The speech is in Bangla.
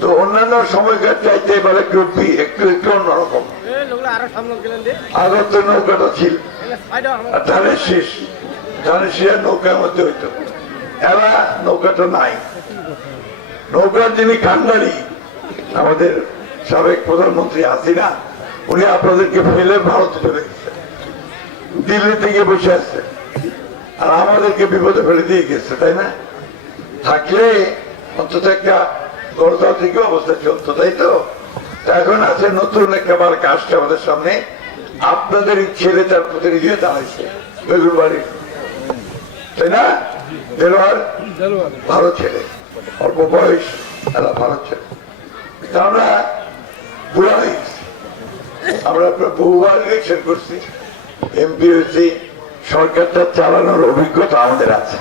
তো অন্যান্য সময়কার চাইতে এবার একটু একটু অন্যরকম। আগত নৌকাটা ছিল আর ধানের শেষের নৌকার মধ্যে হইতো, এরা নৌকাটা নাই। নৌকার যিনি কান্ডারি আমাদের সাবেক প্রধানমন্ত্রী হাসিনা, উনি আপনাদেরকে ফেলে ভারতে চলে গেছে, দিল্লি থেকে বসে আসছে আর আমাদেরকে বিপদে ফেলে দিয়ে গেছে, তাই না? থাকলে অন্তত একটা গণতান্ত্রিক অবস্থা চলতো, তাই তো? এখন আছে নতুন একটা বার কাজটা আমাদের সামনে, আপনাদের ছেলে তার প্রতিনিধি দাঁড়াইছে বেগুনবাড়ির, তাই না? দেলোয়ার ভালো ছেলে, অল্প বয়স, এরা ভালো ছেলে। আমরা বুড়া হয়ে গেছি, আমরা বহুবার ইলেকশন করছি, এমপি হয়েছি, সরকারটা চালানোর অভিজ্ঞতা আমাদের আছে।